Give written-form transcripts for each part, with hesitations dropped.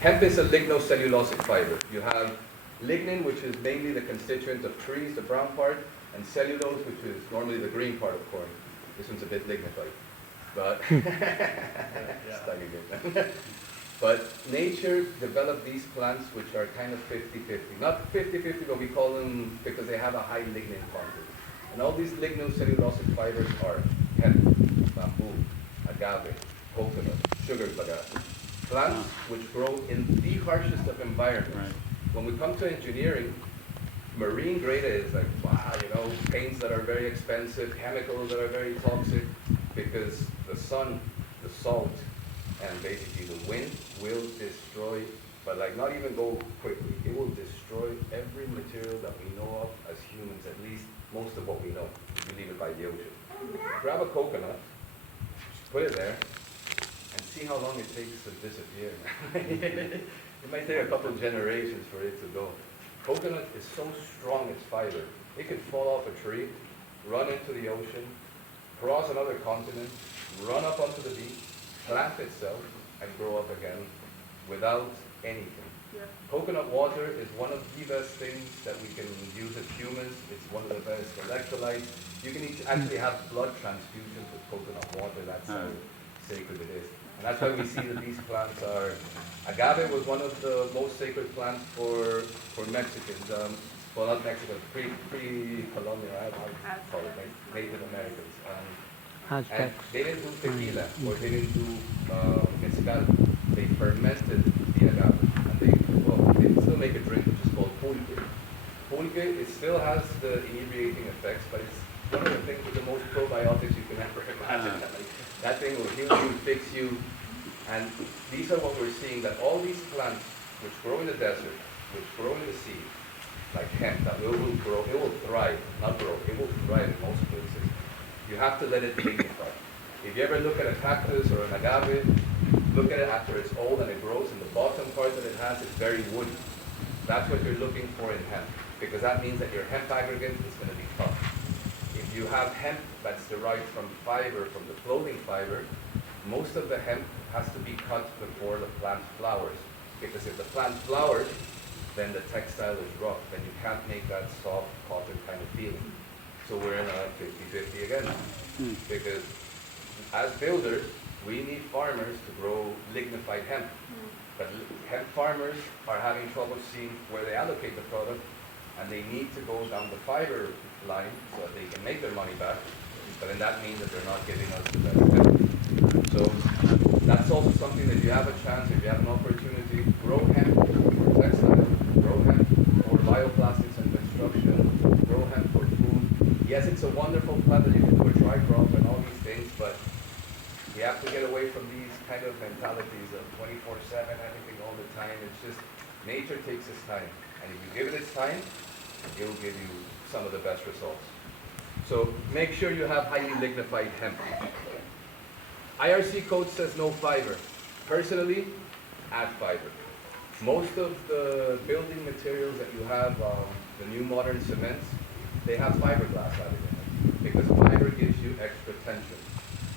Hemp is a lignocellulosic fiber. You have lignin, which is mainly the constituent of trees, the brown part, and cellulose, which is normally the green part of corn. This one's a bit lignified, but stuck again. But nature developed these plants which are kind of 50-50. Not 50-50, but we call them because they have a high lignin content. And all these lignocellulosic fibers are hemp, bamboo, agave, coconut, sugar bagasse. Plants which grow in the harshest of environments. Right. When we come to engineering, marine grade is like, wow, paints that are very expensive, chemicals that are very toxic, because the sun, the salt, and basically the wind will destroy, but like not even go quickly, it will destroy every material that we know of as humans, at least most of what we know, if you leave it by the ocean. Grab a coconut, put it there, and see how long it takes to disappear. It might take a couple of generations for it to go. Coconut is so strong, its fiber. It can fall off a tree, run into the ocean, cross another continent, run up onto the beach, plant itself, and grow up again without anything. Yeah. Coconut water is one of the best things that we can use as humans. It's one of the best electrolytes. You can actually have blood transfusions with coconut water. That's how sacred it is. And that's why we see that these plants are... Agave was one of the most sacred plants for Mexicans. Well, not Mexicans, pre-colonial, I call it, Native Americans. And they didn't do tequila, or they didn't do mezcal. They fermented the agave, and they still make a drink which is called pulque. Pulque, it still has the inebriating effects, but it's one of the things with the most probiotics you can ever imagine. That thing will heal you, fix you, and these are what we're seeing, that all these plants which grow in the desert, which grow in the sea, like hemp, that will grow, it will thrive, not grow, it will thrive in most places. You have to let it lignify. If you ever look at a cactus or an agave, look at it after it's old and it grows, and the bottom part that it has is very woody. That's what you're looking for in hemp, because that means that your hemp aggregate is going to be tough. If you have hemp that's derived from fiber, from the clothing fiber, most of the hemp has to be cut before the plant flowers. Because if the plant flowers, then the textile is rough, then you can't make that soft cotton kind of feeling. So we're in a 50-50 again. Because as builders, we need farmers to grow lignified hemp. But hemp farmers are having trouble seeing where they allocate the product, and they need to go down the fiber line so that they can make their money back. But then that means that they're not giving us the better hemp. So that's also something that if you have a chance, if you have an opportunity, grow hemp for textile, grow hemp for bioplastics and construction, grow hemp for food. Yes, it's a wonderful plant that you can do a dry crop and all these things, but we have to get away from these kind of mentalities of 24/7, everything all the time. It's just, nature takes its time. And if you give it its time, it will give you some of the best results. So make sure you have highly lignified hemp. IRC code says no fiber. Personally, add fiber. Most of the building materials that you have, the new modern cements, they have fiberglass added in it, because fiber gives you extra tension.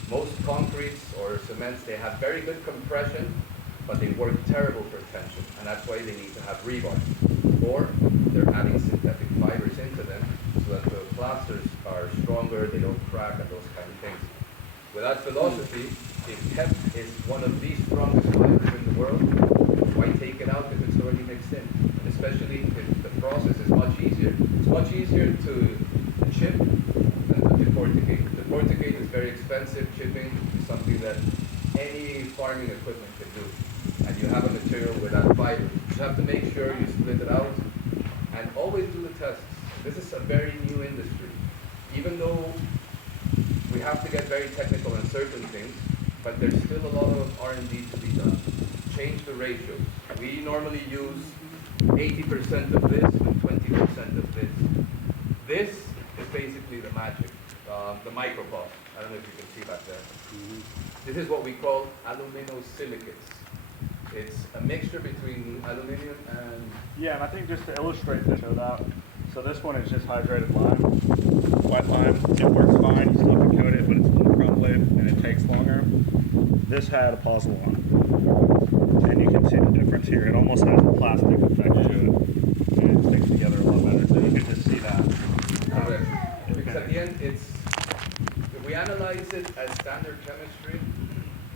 Most concretes or cements, they have very good compression, but they work terrible for tension, and that's why they need to have rebar. Or they're adding synthetic fibers into them so that the plasters are stronger, they don't crack, and those kind of things. With that philosophy, if hemp is one of the strongest fibers in the world, why take it out if it's already mixed in? And especially if the process is much easier. It's much easier to chip than to decorticate. Decorticate is very expensive. Chipping is something that any farming equipment can do. And you have a material without fiber. You have to make sure you split it out and always do the tests. This is a very new industry. Even though we have to get very technical in certain things, but there's still a lot of R&D to be done. Change the ratios. We normally use 80% of this and 20% of this. This is basically the magic, the micropod. I don't know if you can see back there. This is what we call aluminosilicates. It's a mixture between aluminum and... Yeah, and I think just to illustrate this without, so this one is just hydrated lime, white lime. It works fine, you still have to coat it, but it's a little crumbly and it takes longer. This had a pozzolana. and you can see the difference here. It almost has a plastic effect to it, and it sticks together a lot better. So you can just see that. Correct. Because at the end, it's, if we analyze it as standard chemistry,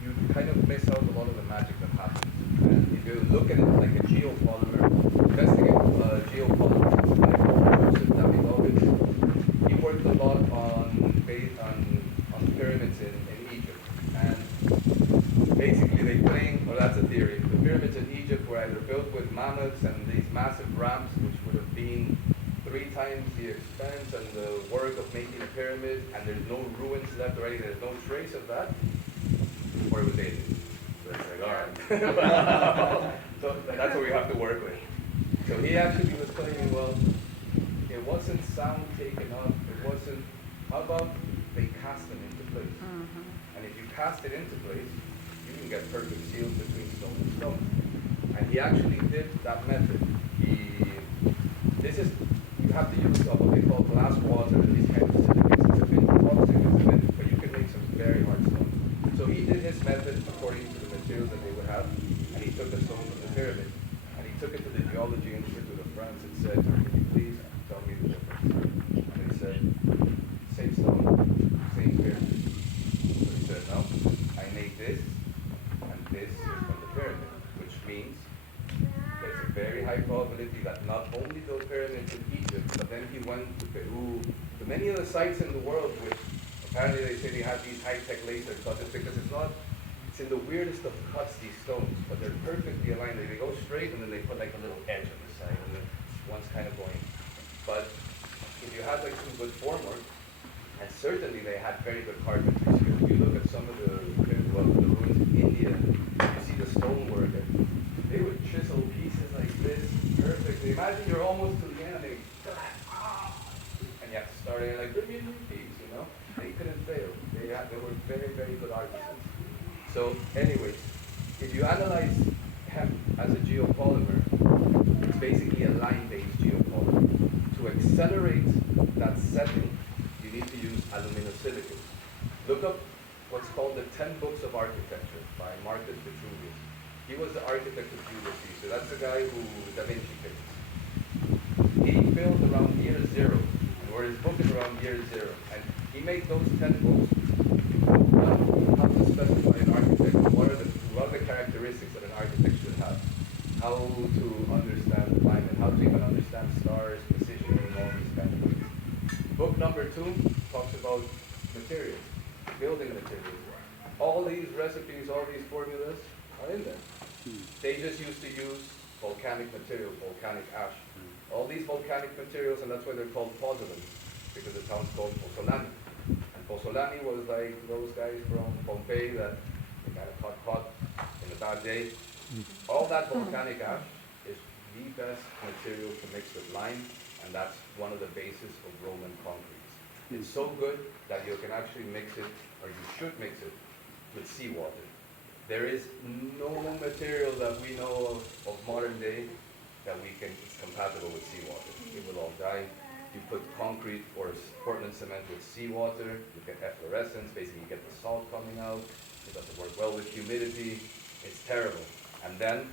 you kind of miss out a lot of the magic that happens. And if you look at it like a geopolymer, investigate geopolymers, he worked a lot on pyramids in Egypt. And basically they claim, or that's a theory, the pyramids in Egypt were either built with mammoths and these massive ramps, which would have been 3 times the expense and the work of making a pyramid, and there's no ruins left already, there's no trace of that, or it was alien. So it's like, all right. So that's what we have to work with. So he actually was claiming, well, it wasn't sound taken up, it wasn't, how about they cast them into place? And if you cast it into place, you can get perfect seals between stone and stone. And he actually did that method. You have to use what they call glass water and these kind of silicates. It's a bit toxic, but you can make some very hard stone. So he did his method according to the materials that they would have, and he took the stone from the pyramid, and he took it to the Geology Institute of France and said, can you please tell me the difference? And they said, same stone, same pyramid. So he said, no, I made this, and this is from the pyramid, which means there's a very high probability that not only those pyramids in Egypt, but then he went to Peru, to many of the sites in the world which apparently they say they have these high-tech laser cutters, because it's in the weirdest of cuts, these stones, but they're perfectly aligned. They go straight and then they put like a little edge on the side, and then one's kind of going. But if you had like some good formwork, and certainly they had very good carpentry skills. You look at some of the ruins in India, you see the stonework, and they would chisel pieces like this perfectly. Imagine you're almost to the end, and and you have to start again, like, bring me a new piece, you know? They couldn't fail. They were very, very good artisans. So anyways, if you analyze hemp as a geopolymer, it's basically a line-based geopolymer. To accelerate that setting, you need to use aluminosilicate. Look up what's called the 10 Books of Architecture by Marcus Vitruvius. He was the architect of Julius Caesar. That's the guy who Da Vinci picked. He built around year 0, or his book is around year 0, and he made those 10 books how to specify an architect, what are the characteristics that an architect should have, how to understand climate, how to even understand stars, positioning, all these kind of things. Book number 2 talks about materials, building materials. All these recipes, all these formulas are in there. They just used to use volcanic material, volcanic ash. All these volcanic materials, and that's why they're called pozzolans, because the town's called Pozzolani. And Pozzolani was like those guys from Pompeii that they kind of got caught in a bad day. All that volcanic ash is the best material to mix with lime, and that's one of the bases of Roman concrete. It's so good that you can actually mix it, or you should mix it, with seawater. There is no material that we know of modern day that it's compatible with seawater. It will all die. You put concrete or Portland cement with seawater, you get efflorescence, basically you get the salt coming out. It doesn't work well with humidity. It's terrible. And then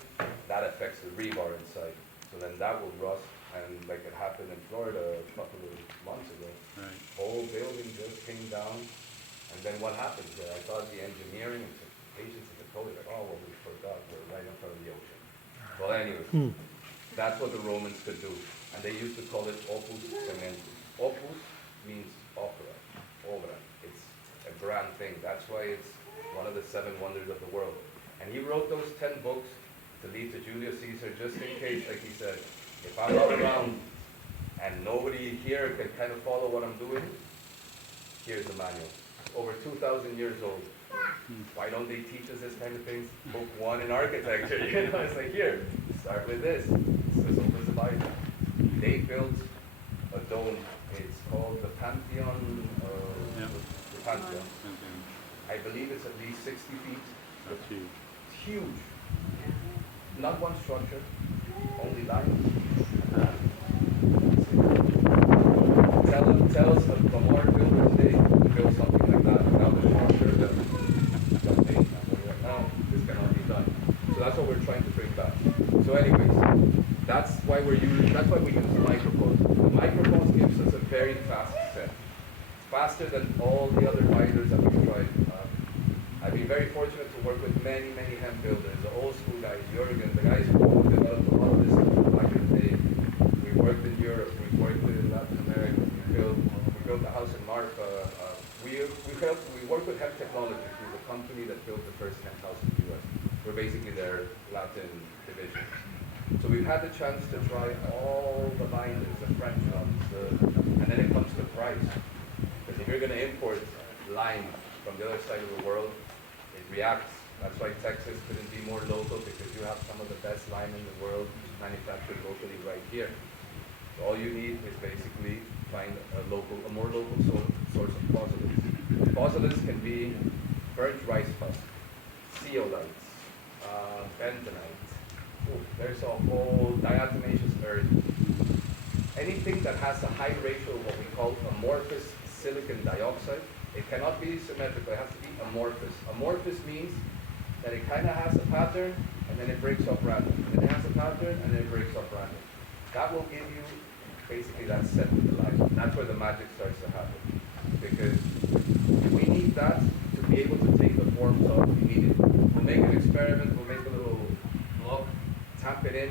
that affects the rebar inside. So then that will rust, and like it happened in Florida a couple of months ago. Right. Whole building just came down, and then what happens there? I thought the engineering and patients at the code, like, oh, well, we forgot, we're right in front of the ocean. Well, anyway, that's what the Romans could do. And they used to call it opus cementum. Opus means obra. It's a grand thing. That's why it's one of the 7 wonders of the world. And he wrote those 10 books to leave to Julius Caesar, just in case, like he said, if I'm not around and nobody here can kind of follow what I'm doing, here's the manual. It's over 2,000 years old. Why don't they teach us this kind of things? Book 1 in architecture, you know, it's like, here, start with this. So it's over the Bible. They built a dome. It's called the Pantheon, the Pantheon. I believe it's at least 60 feet. That's huge. It's huge. Not one structure, only lines. Tell us a modern builder today to build something like that without the structure that no, this cannot be done. So that's what we're trying So anyways, that's why we use microphones. The microphones gives us a very fast set. Faster than all the other binders that we've tried. I've been very fortunate to work with many hemp builders, the old school guys, Jürgen, the guys who developed a lot of this stuff back in the day. We worked in Europe, we worked in Latin America, we built a house in Marfa. We work with Hemp Technology, who's a company that built the first hemp house in the US. We're basically their Latin division. So we've had the chance to try all the binders, the French ones, and then it comes to price. Because if you're going to import lime from the other side of the world, it reacts. That's why Texas couldn't be more local, because you have some of the best lime in the world manufactured locally right here. So all you need is basically find a more local source of positives. Positives can be burnt rice husk, zeolites, bentonite. There's a whole diatomaceous earth. Anything that has a high ratio of what we call amorphous silicon dioxide, it cannot be symmetrical, it has to be amorphous. Amorphous means that it kind of has a pattern and then it breaks off random. Then it has a pattern and then it breaks off random. That will give you basically that set with the line. That's where the magic starts to happen. Because we need that to be able to take the forms of immediately. We'll make an experiment, we'll make a little block, tap it in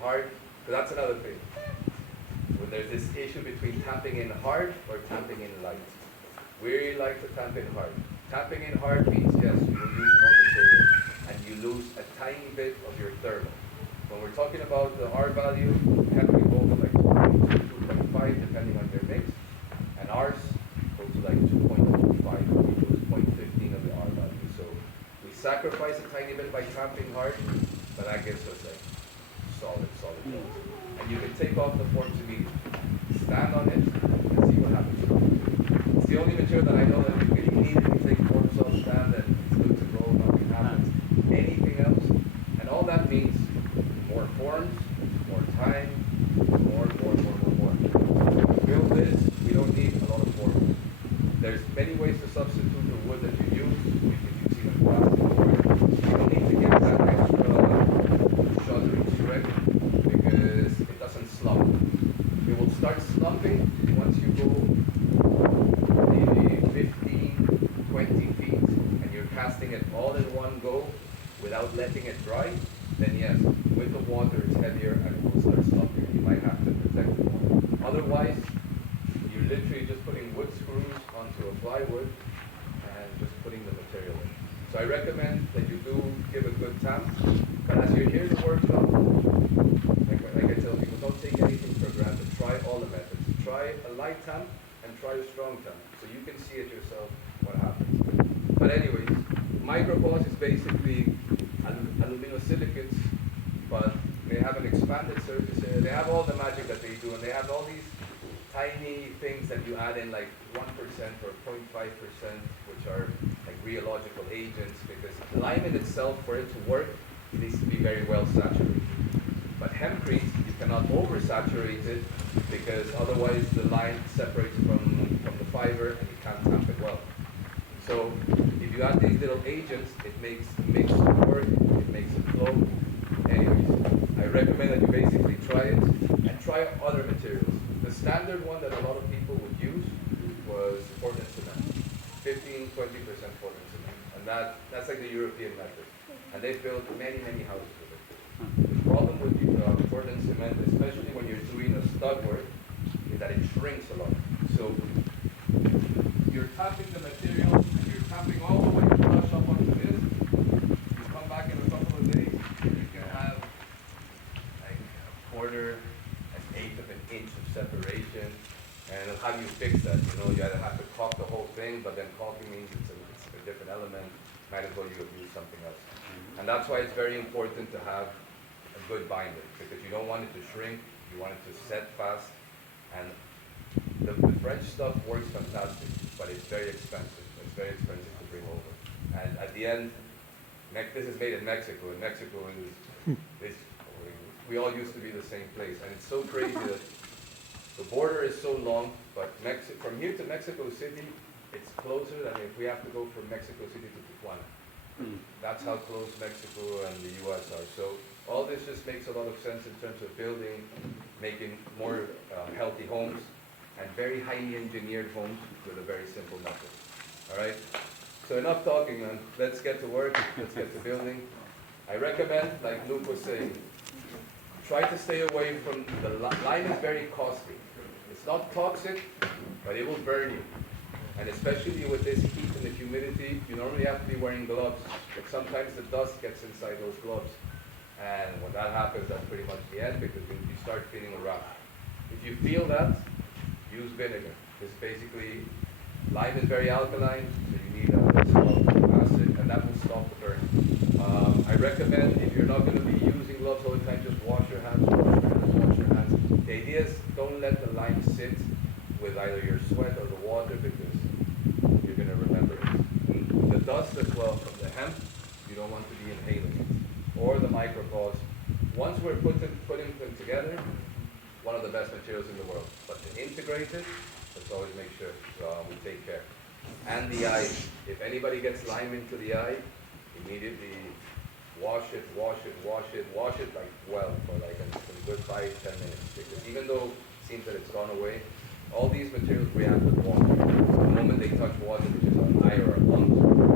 hard, because that's another thing. When there's this issue between tapping in hard or tapping in light. We like to tap in hard. Tapping in hard means, yes, you will use more material, and you lose a tiny bit of your thermal. When we're talking about the R value, hemp will go to like 2.2, 2.5, depending on your mix, and ours go to like 2.25, we lose 0.15 of the R value. So we sacrifice a tiny bit by tapping hard, but that gives us like solid forms. And you can take off the forms immediately. Stand on it and see what happens. It's the only material that I know that you immediately take forms off, stand, and it's good to go, nothing happens. Anything else, and all that means more forms, more time, more. When we build this, we don't need a lot of forms. There's many ways to substitute the wood that you use. You can use even plastic board. You don't need to get that extra shuttering strength because it doesn't slump. It will start slumping once you go maybe 15, 20 feet and you're casting it all in one go without letting it dry. Then yes, with the water it's heavier and it will start slumping. You might have to protect it more. Otherwise, you're literally just putting wood screws onto a plywood and just putting the material in. So I recommend that you do give a good tap. But as you're here to workshop, like I tell people, don't take anything for granted. Try all the methods. Try a light tamp and try a strong tamp, so you can see it yourself what happens. But anyways, micropause is basically aluminosilicates, but they have an expanded surface area. They have all the magic that they do, and they have all these tiny things that you add in, like 1% or 0.5%, which are like rheological agents, because lime in itself, for it to work, it needs to be very well saturated. But hempcrete, you cannot oversaturate it, because otherwise the lime separates from the fiber and you can't tamp it well. So if you add these little agents, it makes the mix work, it makes it flow. Anyways, I recommend that you basically try it and try other materials. The standard one that a lot of people would use was Portland cement, 15-20% Portland cement, and that's like the European method. And they built many houses with it. The problem with Portland cement, especially when you're doing a stud work, is that it shrinks a lot. So you're tapping the material, and you're tapping all the way across up onto this. You come back in a couple of days, and you can have like a quarter, an eighth of an inch of separation. And how do you fix that? You know, you either have to caulk the whole thing, but then caulking means it's a different element. Might as well you use something else. And that's why it's very important to have a good binder, because you don't want it to shrink, you want it to set fast. And the French stuff works fantastic, but it's very expensive. It's very expensive to bring over. And at the end, this is made in Mexico, and Mexico is we all used to be the same place. And it's so crazy that the border is so long, but from here to Mexico City, it's closer than if we have to go from Mexico City to Tijuana. That's how close Mexico and the US are. So all this this just makes a lot of sense in terms of building, making more healthy homes, and very highly engineered homes with a very simple method. All right? So enough talking, man. Let's get to work. Let's get to building. I recommend, like Luke was saying, try to stay away from lime is very costly. It's not toxic, but it will burn you. And especially with this heat and the humidity, you normally have to be wearing gloves. But sometimes the dust gets inside those gloves. And when that happens, that's pretty much the end because you start feeling a rash. If you feel that, use vinegar. This basically, lime is very alkaline, so you need a small acid, and that will stop the burn. I recommend if you're not going to be using gloves all the time, just wash your hands, wash your hands, wash your hands. The idea is don't let the lime sit with either your sweat or the water because you're going to remember it. The dust as well from the hemp, you don't want to be inhaling it. Or the micropods. Once we're putting them together, one of the best materials in the world. But to integrate it, let's always make sure we take care. And the eye. If anybody gets lime into the eye, immediately wash it, wash it, wash it, wash it like well for like a good 5-10 minutes. Because even though it seems that it's gone away, all these materials react with water. The moment they touch water, which is an eye or a lung,